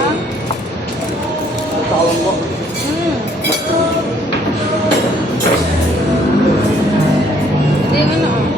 Ah? Ang tawag ko. Hindi yung ano ah.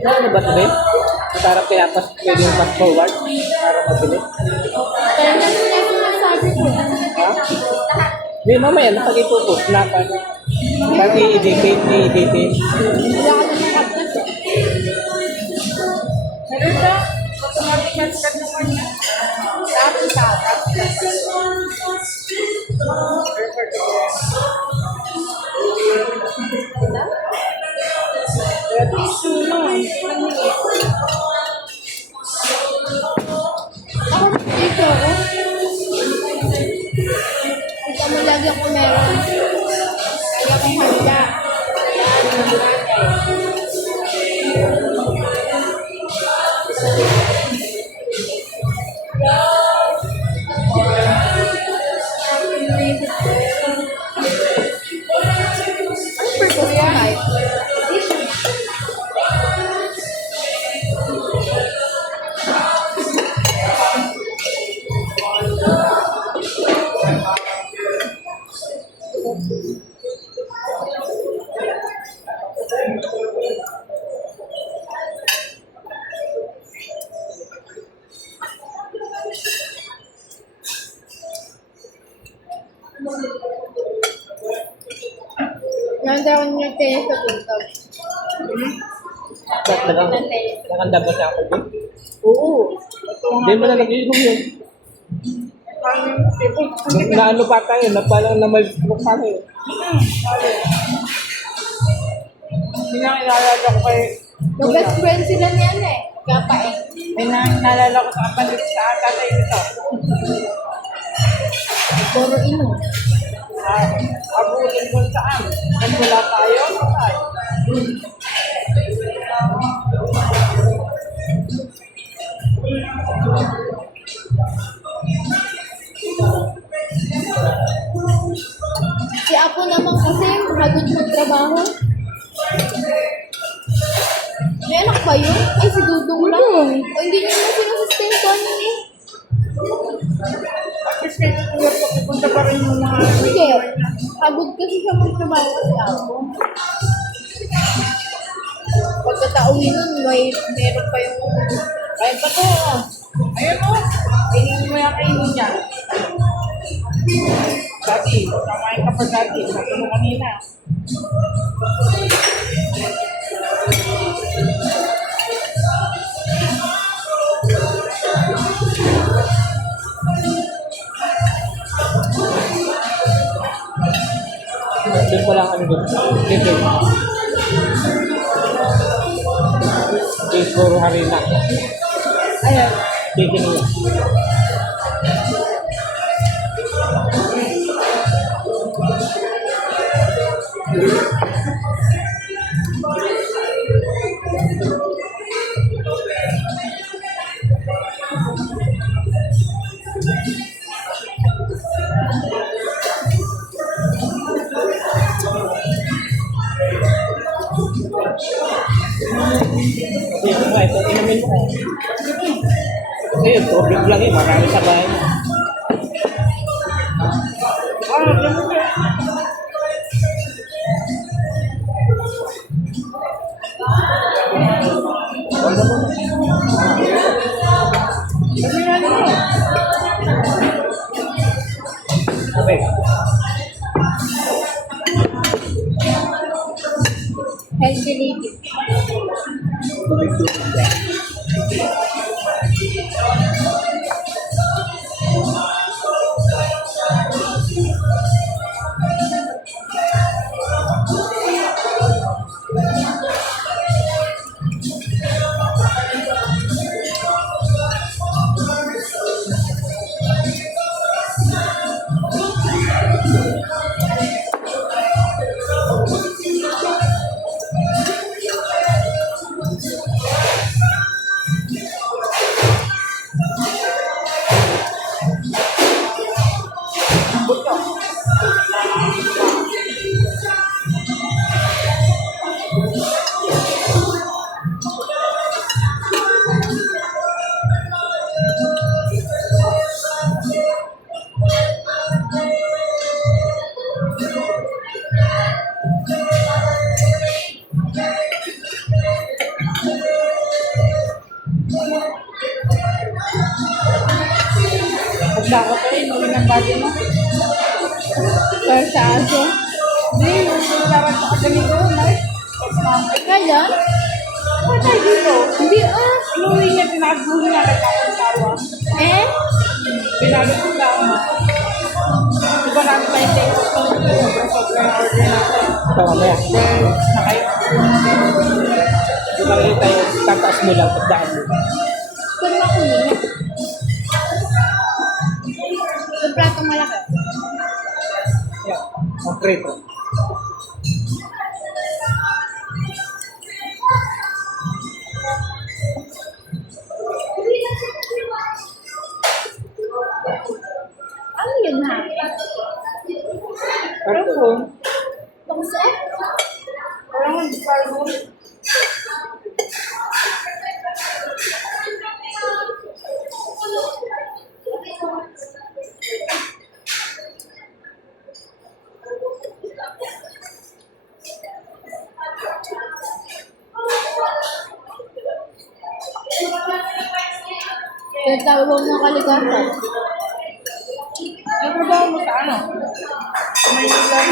Ano ba ito, Ben? Masarap kaya pwede yung fast forward para mabilis. Kaya naman yung sinasabi ko. Ha? Hindi, mamaya napag itutos na paano. Paano i-edit. Wala ka naman kapit. Meron ba? Automatic master naman niya. Tapos tapos. Tissue mo. Ako dito ako. Ito mo lagi ako meron. Kaya kong handa. Ano purpose yan? Nandaw niyo tayo sa tuntog. Ba't nakandabot na ako, Ben? Oo. Hindi mo na nag-iinom yun. Na ano pa tayo, na parang namalbuk pa tayo. Pinakilala ko kay Mag-best friend sila ni ano eh. Kapa eh. Pinakilala ko sa kapatid sa tatay nito. Puro ino. Abulin ko saan. Kan wala tayo, tayo. Si Apo naman kasi hagod magtrabaho. May anak ba yun? Ay, si Dudong lang. O, hindi niyo na sinasustentuan yun eh. At least kaya kuya ko pupunta pa rin yung mga Hindi. Hagod kasi siya magtrabaho si Apo. Pagkatauwi nun, meron pa yung... Ay, bato. Ayun mo. Tingin mo yung kainin niya. Dati, samayin ka pa dati. Sabi mo kanina. Doon pa lang ano doon. Dito. Dito Harina. Ayan. Dito nila. Dito mo, ito, inumin mo. Ayun, tubig lang eh, marami sa bahay mo. Wala mo. Sabi na mo. Sabi. Healthy living. Pagdako tayo, inuwi ng body mo. Para sa aso. Hindi, yung dapat sa ganito, nice. Kaya? Ano tayo dito? Hindi ah. Inuwi niya, pinagbuhin niya, nagkakasawa. Eh? Pinagod ko lang. Diba namin tayo tayo sa sobrang order natin. Ito mamaya. Then, nakayo. Ito lang tayo. Tataas mo lang. Pagdaan mo. Pero ako nila. Sa platong malaki. Yan. Konkreto. Ano yun ha? Pero po, Tungso? parang hindi parang Kaya tawag mo kalikasan. ano ba mo sa ano? May lang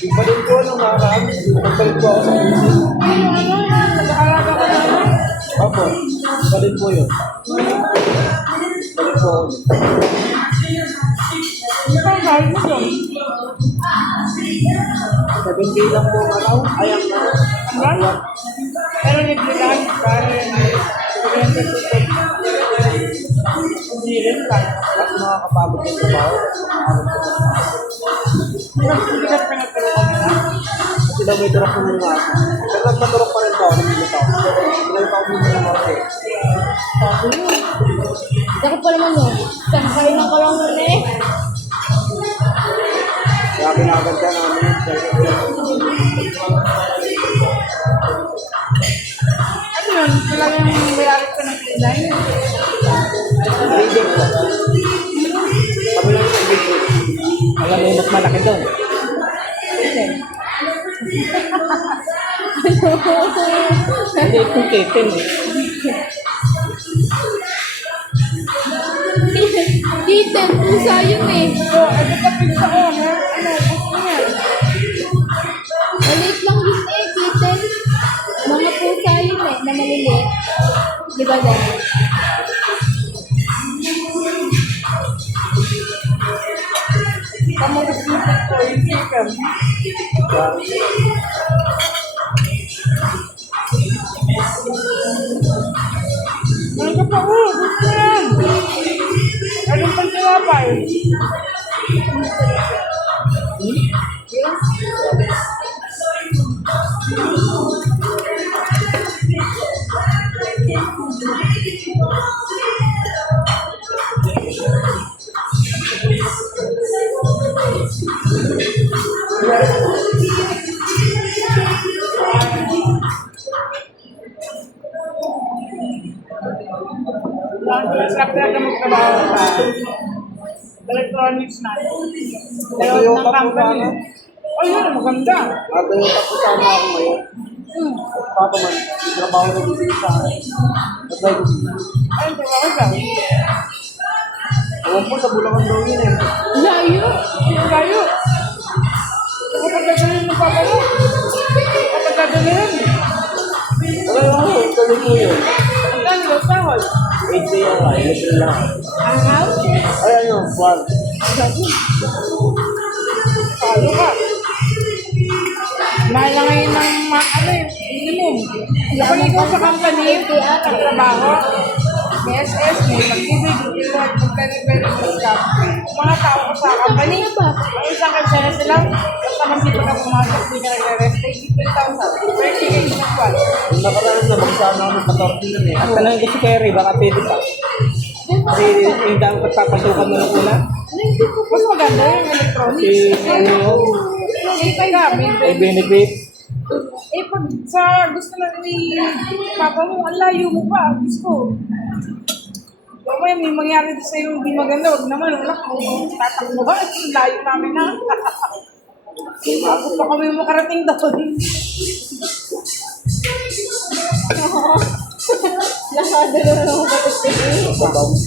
Ipalit ko nung nakaraan. Nagpalit ko ako sa business. nag-aalaga ko na. Opo. Ipalit po yun. Ipalit po ako. Ano ang gawin mo doon? 7K lang po ang araw. Ay, ang Hanggang? Pero nagbilang para hindi rin lang. At makakapagod yung trabaho. Hindi ka pinagtulungan nila. Kasi daw may turok ng mga aso. Pero nagmaturok pa rin po ako. Nagmilita ako. Pinalita ako minsan ng marke. Sabi mo. Dako pa naman no. Saan kayo ng kalong nun eh? Kaya kinaganda namin. Ano yun? Talagang nilalit ka ng design? Reading po. Kami lang sa video. Alam mo yung mas malaki doon. Kasi. Hindi, 2K10 eh. Kitten, pusa yun eh. So, ano ka pizza ko? Ano, gusto niya? Maliit lang yun eh, kitten. Mga pusa yun eh, na maliliit. Di ba dahil? Pamag-isipit ko, yung chicken. Ano ka pa? Gusto yan! Anong pagkakapay? Sarap talaga magtrabaho sa electronics na. Pero Toyota ng po company. sana. Ayun, maganda. Habang yung tapos sama ako ngayon. Papa man, yung trabaho na dito sa akin. Apply ko sila. Ayun, trabaho lang. Ewan po sa Bulacan daw yun eh. Layo. Layo. Kapag dadalhin mo papa mo. Kapag dadalhin. Wala lang ako, tuloy ko yun. Ang dami daw sahod. 8 day ako, 11 lang. Araw? Ay, ano, farm. Talo ka. Mahal na ngayon ng minimum. Kapag ikaw sa company, sa trabaho, may SS, may mag-ibig, mag-iwag, mag-delivery, mag-stop. Mga tao ko sa company, ang isang kansya sila, basta masipag ka pumasok, hindi ka nag-rest, ay 15,000. Pero hindi kayo nagwal. Yung nakaraan na, magsama ako ng 14 nun eh. At tanongin ko si Kerry, baka pwede pa. Kasi yung dami pagpapasukan mo ng una. Mas maganda yung electronics. Si, ano, May benefit. Eh, pag sa gusto na ni Papa mo, ang layo mo pa, gusto. So, may mangyari sa iyo hindi maganda, huwag naman, wala ko, tatakbo ba? Ang layo namin na. Ako pa kami makarating doon. Nakadalo na ako kapatid.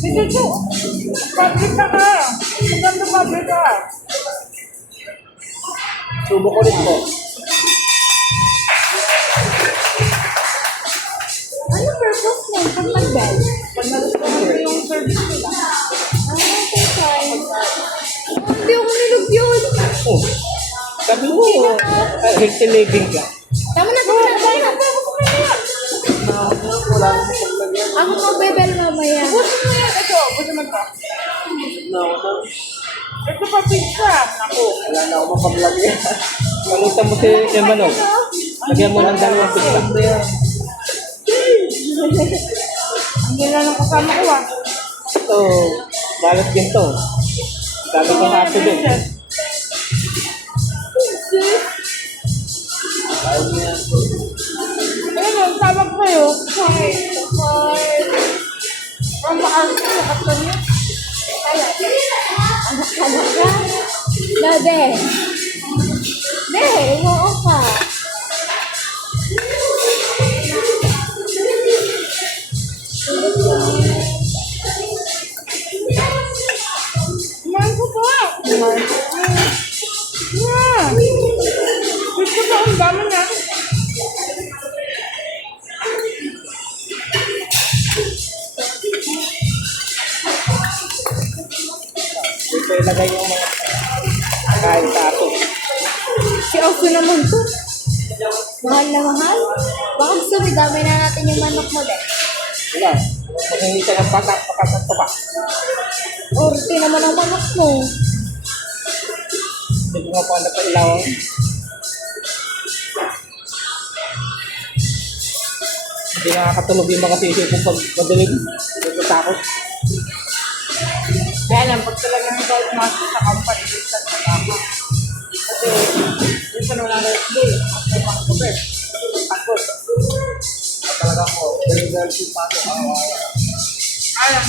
Hindi ko, public ka ka. Maganda public ka. Subok ulit po. Ano purpose mo? Pag mag-bell? Pag nagustuhan mo yung service nila. Okay, fine. Hindi ako nilog yun. Oh, sabi mo, healthy living ka. Tama na, tama na, tama na. Wala nang paglagyan. Ako magbebel mamaya. Busin mo yan. Ito, busin mo ito. Ito pa pizza. Ako. Wala na ako mapaglagyan. Kalutan mo si Emano. Lagyan mo ng dalawang pizza. Ang gila ng kasama ko ah. Ito, balat din to. Sabi ko nga ito din. Ayaw niya. Ayun yung tawag sa'yo. Ang maarte, nakasal niya. Anak ka. Dade. De, oo ka. Kumain ko pa. Kumain ko pa. Yeah. Gusto ko ang dami niya. Ito ilagay yung mga kain sa ato. Si Oso naman to. Mahal na mahal. Baka gusto mo, damay na natin yung manok mo de. Wala. Pag hindi ka ng patak, pakasanto ka. Orte naman ang manok mo. Hindi mo pa napailawan. Hindi nakakatulog yung mga sisyo kung pag madaling. Hindi ko takot. Kaya lang, pag talagang belt master sa company, isa sa tama. Kasi, yung sa nung rest day, after pang cover, takot. Talaga ko, very well si Pato. Alam,